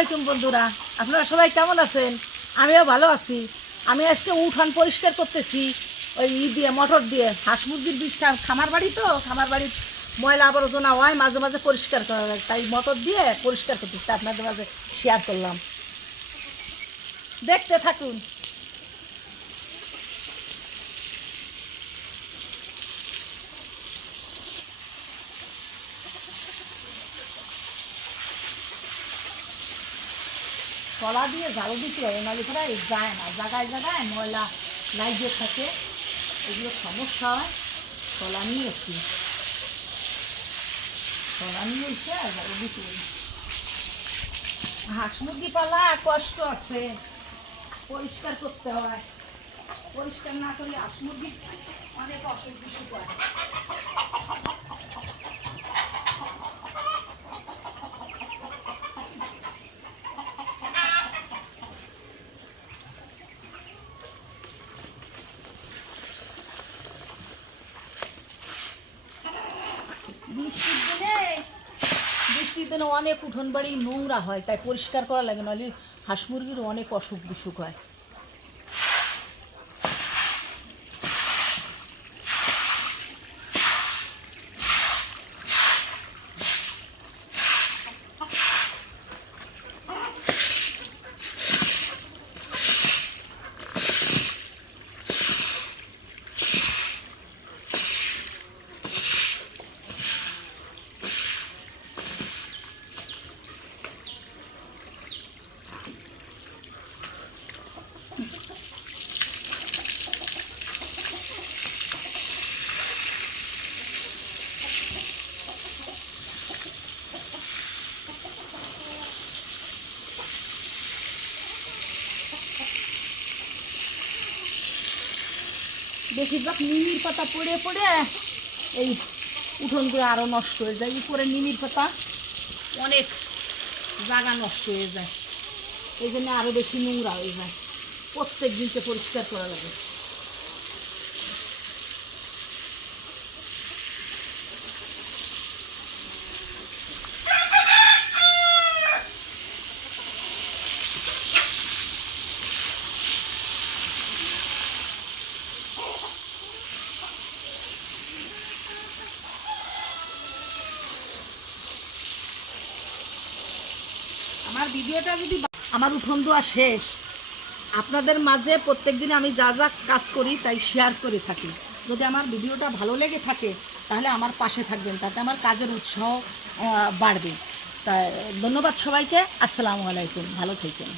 আলাইকুম বন্ধুরা। আপনারা সবাই কেমন আছেন? আমিও ভালো আছি। আমি আজকে উঠান পরিষ্কার করতেছি, ওই ই দিয়ে, মটর দিয়ে। হাঁস মুরগির বিষটা খামার বাড়ি তো? খামার বাড়ির ময়লা আবর্জনা হয়, মাঝে মাঝে পরিষ্কার করা লাগে তাই মটর দিয়ে পরিষ্কার করতেছি, আপনাদের মাঝে শেয়ার করলাম। দেখতে থাকুন। তলা দিয়ে ঝাড়ু দিতে হবে নাহলে পরে যায় না। জায়গায় জায়গায় ময়লা লাইজে থাকে। এগুলো সমস্যা হয়। তলা নিয়ে এসছি তলা নিয়ে এসে ঝাড়ু দিতে হবে হাঁস মুরগি পালা, কষ্ট আছে। পরিষ্কার করতে হয়। পরিষ্কার না করলে হাঁস মুরগি অনেক অসুখ বিসুখ হয়। বৃষ্টির দিনে বৃষ্টির দিনে অনেক উঠোন বাড়ি নোংরা হয়, তাই পরিষ্কার করা লাগে নাহলে হাঁস মুরগির অনেক অসুখ বিসুখ হয়। বেশিরভাগ নিমির পাতা পড়ে পড়ে এই উঠোনগুলো আরও নষ্ট হয়ে যায়। উপরে নিমির পাতা অনেক জায়গা নষ্ট হয়ে যায়। এই জন্য আরও বেশি নোংরা হয়ে যায়। প্রত্যেক দিনকে পরিষ্কার করা লাগে। আমার ভিডিওটা যদি আমার উঠোন দোয়া শেষ, আপনাদের মাঝে প্রত্যেক দিন আমি যা যা কাজ করি তাই শেয়ার করে থাকি। যদি আমার ভিডিওটা ভালো লেগে থাকে, তাহলে আমার পাশে থাকবেন, তাতে আমার কাজের উৎসাহ বাড়বে। তাই ধন্যবাদ সবাইকে, আসসালামু আলাইকুম, ভালো থেকেন।